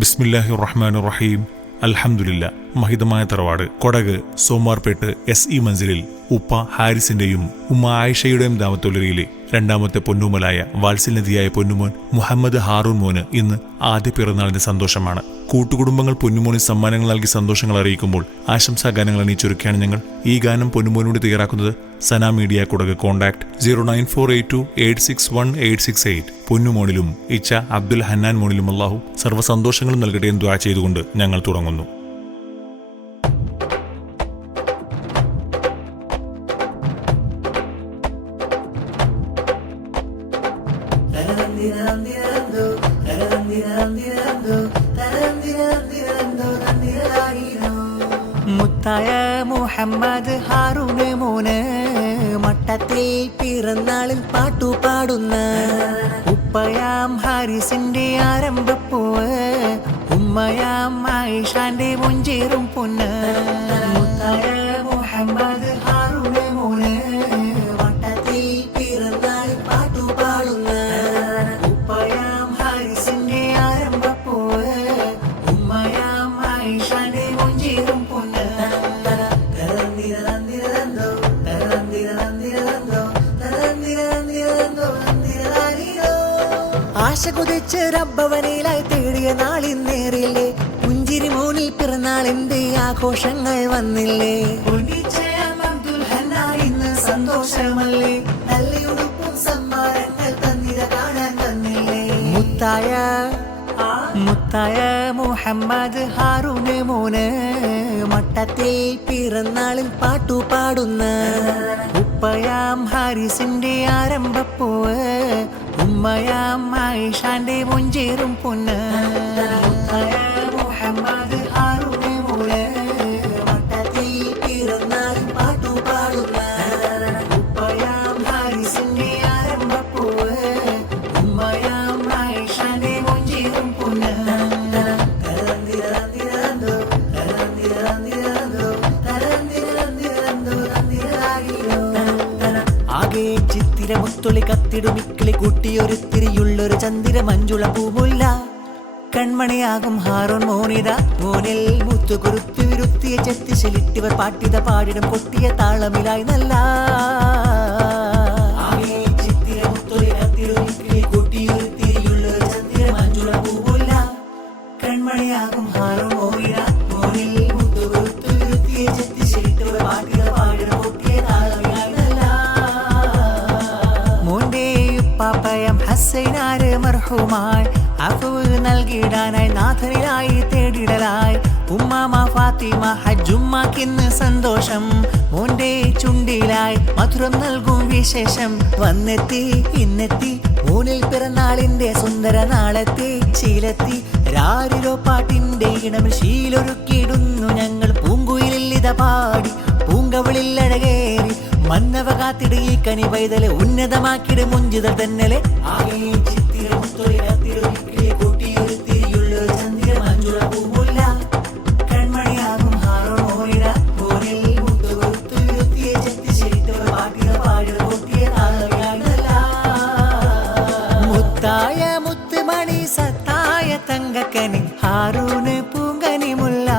ബിസ്മില്ലാഹിർ റഹ്മാനിർ റഹീം. അൽഹംദുലില്ലാ. മഹിതമായ തറവാട് കൊടക് സോമാർപേട്ട് SE മൻസിലിൽ ഉപ്പ ഹാരിസിന്റെയും ഉമ്മ ആയിഷയുടെയും ദാവത്തൊലരിയിലെ രണ്ടാമത്തെ പൊന്നുമലായ വാത്സല്യനദിയായ പൊന്നുമോൻ മുഹമ്മദ് ഹാറൂൺ മോന് ഇന്ന് ആദ്യ പിറന്നാളിന്റെ സന്തോഷമാണ്. കൂട്ടുകുടുംബങ്ങൾ പൊന്നുമോന് സമ്മാനങ്ങൾ നൽകി സന്തോഷങ്ങൾ അറിയിക്കുമ്പോൾ ആശംസാ ഗാനങ്ങൾ അണിയിച്ചൊരുക്കിയാണ് ഞങ്ങൾ ഈ ഗാനം പൊന്നുമോനോട് തയ്യാറാക്കുന്നത്. സന മീഡിയ കൊടക്. കോൺടാക്ട് 09482861868. പൊന്നുമോനിലും ഇച്ച അബ്ദുൽ ഹന്നാൻ മോനിലും അല്ലാഹു സർവ്വ സന്തോഷങ്ങളും നൽകട്ടെ എന്ന് ദുആ ചെയ്തുകൊണ്ട് ഞങ്ങൾ തുടങ്ങുന്നു. മുത്തായ മുഹമ്മദ് ഹാറൂണ് മോന് മട്ടത്തിൽ പിറന്നാളിൽ പാട്ടുപാടുന്ന ഉപ്പയാം ഹാരിസിന്റെ ആരംഭപ്പൂവ്, ഉമ്മയാം ആയിഷാന്റെ മൊഞ്ചേറും പൊന്ന്. മുത്തായ മുഹമ്മദ് ഹാറൂണ് മോന് മട്ടത്തിൽ പിറന്നാളിൽ പാട്ടുപാടുന്ന ഉപ്പയാം ഹാരിസിന്റെ ആരംഭപ്പൂവ്, ഉമ്മയാം ആയിഷാന്റെ മൊഞ്ചേറും പൊന്ന്. ആശ കുതിച്ച് റബ്ബവനിലായി തേടിയ നാളിന്നേറില്ലേ, പുഞ്ചിരി മോനിൽ പിറന്നാളിന്റെ ആഘോഷങ്ങൾ വന്നില്ലേ. അബ്ദുൽ ഹന്നാൻ ഇന്ന് സന്തോഷമല്ലേ, നല്ലയുടുപ്പും സമ്മാനങ്ങൾ തന്നിര കാണാൻ വന്നില്ലേ. മുത്തായ മുഹമ്മദ് ഹാറൂണ് മോന് മട്ടത്തിൽ പിറന്നാളിൽ പാട്ടുപാടുന്ന ഉപ്പയാം ഹാരിസിന്റെ ആരംഭപ്പൂവ്, ഉമ്മയാം ആയിഷാന്റെ മൊഞ്ചേറും പൊന്ന്. മുഹമ്മദ് ഹാറൂണ് മോന് മട്ടത്തിൽ പിറന്നാളിൽ പാട്ടുപാടുന്ന ഉപ്പയാം ഹാരിസിന്റെ ആരംഭപ്പൂവ്, ഉമ്മയാം ആയിഷാന്റെ മൊഞ്ചേറും പൊന്ന്. ആകെ ചിത്തിരമുത്തൊളി കത്തിടുമിക്കിളി കൂട്ടിയൊരു തിരിയുള്ളൊരു ചന്ദിര മഞ്ജുള പൂമുല്ല, കൺമണിയാകും ഹാറൂൺ മോനിത മോനിൽ മുത്തുകുറുത്തി വിരുത്തിയ ചെത്തിശലിട്ടിവർ പാട്ടിത പാടിടം പൊട്ടിയ താളമിലായി നല്ല. ആകെ ചിത്തിരമുത്തൊളി കത്തിടുമിക്കിളി കൂട്ടിയൊരു തിരിയുള്ളൊരു ചന്ദിര മഞ്ജുള പൂമുല്ല, കൺമണിയാകും ഹാറൂൺ മോനിത മോനിൽ മുത്തുകുറുത്തി വിരുത്തിയ ചെത്തിശലിട്ടിവർ പാട്ടിത പാടിടം പൊട്ടിയ താളമിലായി നല്ല. പാപ്പയം ഹസൈനാര് മർഹൂമായി അഫ്വ് നൽകിടാനായി നാഥനിലായി തേടിടലായി ഉമ്മാമ ഫാത്തിമ ഹജ്ജുമ്മാക്കിന്ന് സന്തോഷം, മോന്റെ ചുണ്ടിലായി മധുരം നൽകും വിശേഷം. വന്നെത്തി ഇന്നെത്തി മോനിൽ പിറന്നാളിന്റെ സുന്ദര നാളെത്തി ശീലത്തി രാരിരോ പാട്ടിന്റെ ഇടമിൽ ശീലൊരുക്കിയിടുന്നു ഞങ്ങൾ. പൂങ്കുയിലിത പാടി പൂങ്കവിളിൽ അഴകേറി മന്നവ കാത്തിട് ഈ കനി പൈതല് ഉന്നതമാക്കിട് മുഞ്ചിതൽ തന്നലെ. ആകെ ചിത്തിരമുത്തൊളി കത്തിടുമിക്കിളി കൂട്ടിയൊരു തിരിയുള്ളൊരു ചന്ദിര മഞ്ജുള പൂമുല്ല, കൺമണിയാകും ഹാറൂൺ മോനിത മോനിൽ മുത്തുകുറുത്തു വിരുത്തിയ ചെത്തിശലിട്ടിവർ പാട്ടിത പാടിട പൊട്ടിയ താളമിലാണല്ല. മുത്തായ മുത്തുമണി സത്തായ തങ്കക്കനി ഹാറൂണ് പൂങ്കനി മുല്ല,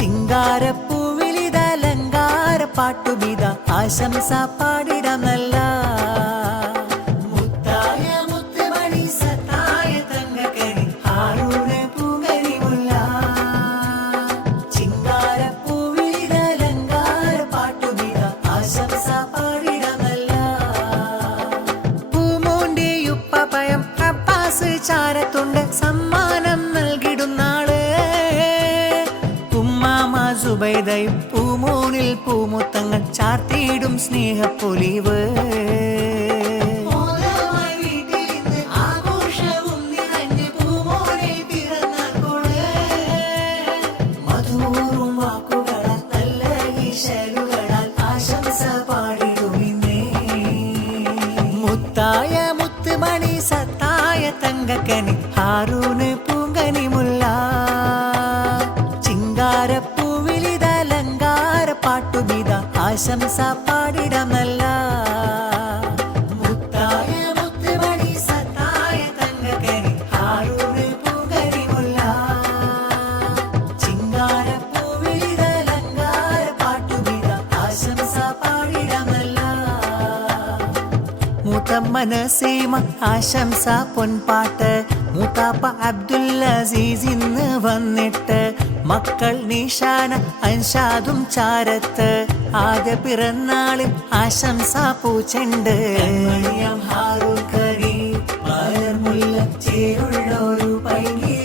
ചിങ്കാരപ്പൂവിലിതലങ്കാര പാട്ടുബിത ആശംസ പാടിടം നല്ല. മുത്തായ മുത്തുമണി സത്തായ തങ്കക്കനി ഹാറൂണ് പൂങ്കനി മുല്ല, ചിങ്കാരപ്പൂവിലിതലങ്കാര പാട്ടുബിത ആശംസ പാടിടം നല്ല. പൂമോന്റെ ഉപ്പഭയം അബ്ബാസ് ചാരത്തുണ്ട് സമ്മാനം നൽകിടുന്നാള്, ഉമ്മാമ സുബൈദയും പൂമോനിൽ പൂമുത്തങ്ങൾ ചാർത്തിയിടും സ്നേഹപ്പൊലിവ്. മധുറും വാക്കുകളാൽ നല്ല ഈശലുകളാൽ ആശംസ പാടിടുമിന്നേ. മുത്തായ മുത്തുമണി സത്തായ തങ്കക്കനി ഹാറൂണ് പൂങ്കനി മുല്ല, ചിങ്കാരപ്പൂവിലിതലങ്കാര പാട്ടുബിത ആശംസ പാടിടം നല്ല. മുത്തായ മുത്തുമണി സത്തായ തങ്കക്കനി ഹാറൂണ് പൂങ്കനി നസീമ ആശംസ പൊൻപാട്ട് മൂത്താപ്പ അബ്ദുൽ അസീസ് ഇന്ന് വന്നിട്ട് മക്കൾ നിഷാന അൻഷാദും ചാരത്ത് ആദ്യ പിറന്നാളിൽ ആശംസ പൂച്ചെണ്ട് ഹാറൂൻ കരീം മലർമുല്ല ചേരുള്ളൊരു പൈകിളി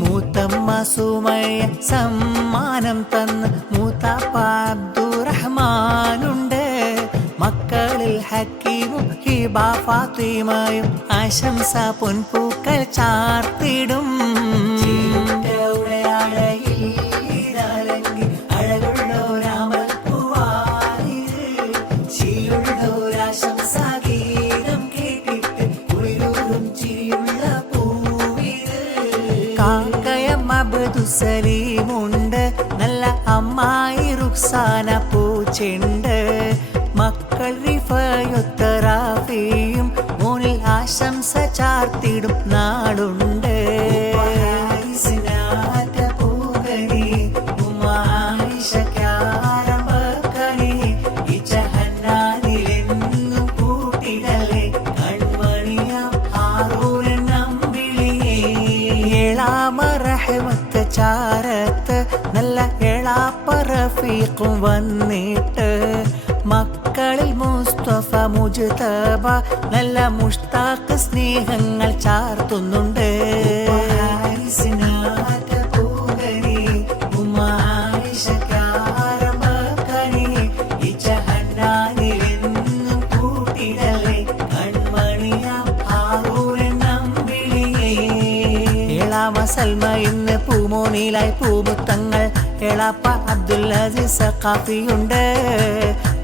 മൂത്തമ്മ സുമയ്യ സമ്മാനം തന്ന് മൂത്താപ്പ അബ്ദുറഹ്മാനുണ്ട് മക്കളിൽ ഹക്കീമും ഹിബ ഫാത്തിമയും ആശംസ പൊൻപൂക്കൾ ചാർത്തിടും സലീമുണ്ട് നല്ല അമ്മായി റുക്സാന പൂച്ചെണ്ട് മക്കൾ റിഫയൊത്തറാഫിയും മോനിൽ ആശംസ ചാർത്തിടും നാടുണ്ട് ചാരത്ത് നല്ല എളാപ്പ റഫീഖും വന്നിട്ട് മക്കളിൽ മുസ്തഫ മുജ്തബ നല്ല മുഷ്താഖ് സ്നേഹങ്ങൾ ചാർത്തുന്നുണ്ട് സൽമ ഇന്ന് പൂമോനിലായി പൂമുത്തങ്ങൾ എളാപ്പ അബ്ദുൽ അസീസ് സഖാഫിയുണ്ട്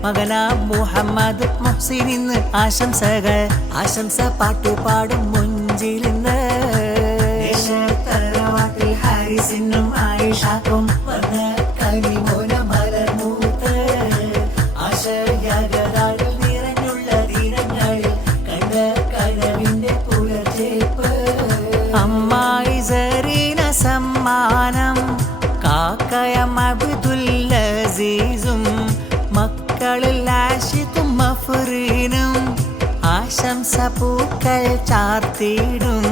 മകനാ മുഹമ്മദ് മുഹ്സിൻ ഇന്ന് ആശംസകൾ ആശംസ പാട്ടുപാടും മുഞ്ചിലിന്ന് തറവാട്ടിൽ ഹാരിസിനും ആയിഷാക്കും വന്ന കനിമോന മലർമൂത്ത് ആശയകരാളിൽ നിറഞ്ഞുള്ള ദിനങ്ങളിൽ കണ്ട കനവിന്റെ പുലർച്ചേപ്പ് അമ്മായി സമ്മാനം കാക്കയം അബ്ദുൽ അസീസും മക്കളിൽ ആഷിഖും മഫ്രീനും ആശംസ പൂക്കൾ ചാർത്തിടും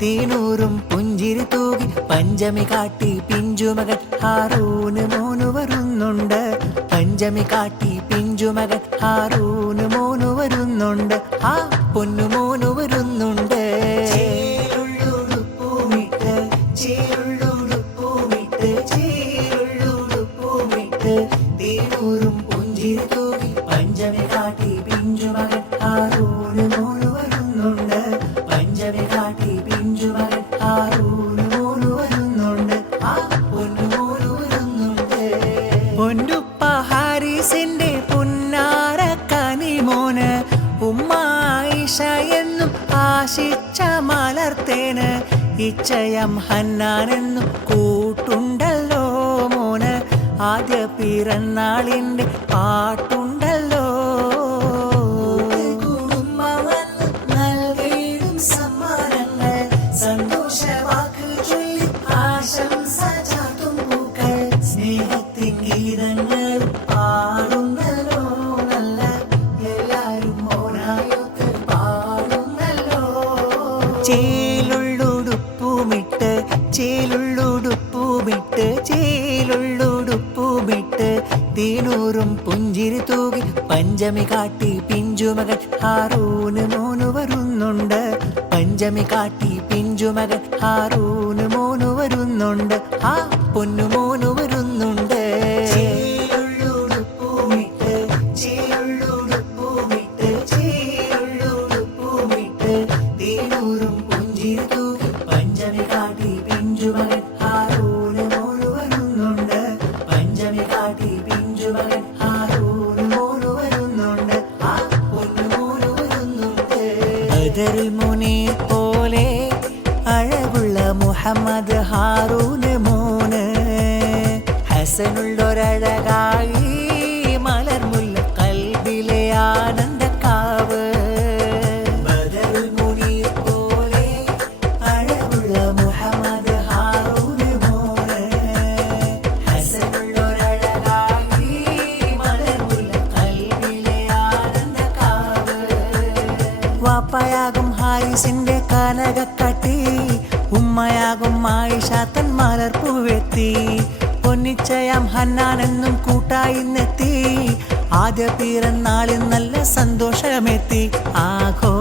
തീനൂറും പുഞ്ചിരി തൂകി പഞ്ചമി കാട്ടി പിഞ്ചുമകൻ ഹാറൂന് മോനു വരുന്നുണ്ട് പഞ്ചമി കാട്ടി പിഞ്ചുമകൻ ഹാറൂന് മോനു വരുന്നുണ്ട് ആ പൊന്നു മോനു വരുന്നുണ്ട് തീനൂറും പുഞ്ചിരി തൂകി പഞ്ചമി കാട്ടി പിഞ്ചുമകൻ ഹാറൂന് മോനു വരുന്നുണ്ട് പഞ്ചമി കാട്ടി പിഞ്ചുമകൻ ഹാറൂന് മോനു വരുന്നുണ്ട് ആ പൊന്നു മോനു വരുന്നുണ്ട് പൊന്നുപ്പ ഹാരിസിന്റെ പുന്നാര കനിമോന് ഉമ്മ ആയിഷ എന്നും ആശിച്ച മലർത്തേന് ഇച്ചയം ഹന്നാനെന്നും കൂട്ടുണ്ടല്ലോ മോന് ആദ്യ പിറന്നാളിന്റെ പാട്ടുണ്ടല്ലോ സന്തോഷവാക്ക് ചൊല്ലി ആശംസ ചാർത്തും പൂക്കൾ സ്നേഹത്തിൻ ഗീതങ്ങൾ പാടുന്നല്ലോ നല്ല എല്ലാരും മോനായൊത്ത് പാടുന്നല്ലോ ചേലുള്ളുടുപ്പുമിട്ട് ചേലുള്ളുടുപ്പുമിട്ട് ചേലുള്ളുടുപ്പുമിട്ട് തീനൂറും പുഞ്ചിരി തൂകി പഞ്ചമി കാട്ടി പിഞ്ചുമകൻ ഹാറൂന് മോനു വരുന്നുണ്ട് പഞ്ചമി കാട്ടി പിഞ്ചുമകൻ ഹാറൂന് മോനു വരുന്നുണ്ട് ആ പൊന്നു മോനു വരുന്നുണ്ട് തീനൂറും പുഞ്ചിരി തൂകി പഞ്ചമി കാട്ടി പിഞ്ചുമകൻ ഹാറൂന് മോനു വരുന്നുണ്ട് പഞ്ചമി കാട്ടി പിഞ്ചുമകൻ ഹാറൂന് മോനു വരുന്നുണ്ട് ആ പൊന്നു മോനു വരുന്നുണ്ട് ബദറുൽ മുനീർ പോലെ അഴകുള്ള മുഹമ്മദ് ഹാറൂന് മോന് ഹസനുള്ളൊരഴകായി മലർമുല്ല കൽബിലെ ആനന്ദക്കാവ് ബദറുൽ മുനീർ പോലെ അഴകുള്ള മുഹമ്മദ് ഹാറൂന് മോന് ഹസനുള്ളൊരഴകായി മലർമുല്ല കൽബിലെ ആനന്ദക്കാവ് വാപ്പയാകും ഹാരിസിന്റെ കനകക്കട്ടി ഉമ്മയാകും ആയിഷ തൻ മലർപ്പൂവെത്തി പൊന്നിച്ചയാം ഹന്നാൻ എന്നും കൂട്ടായിന്നെത്തി ആദ്യ പിറന്നാളിൽ നല്ല സന്തോഷമെത്തി ആഘോ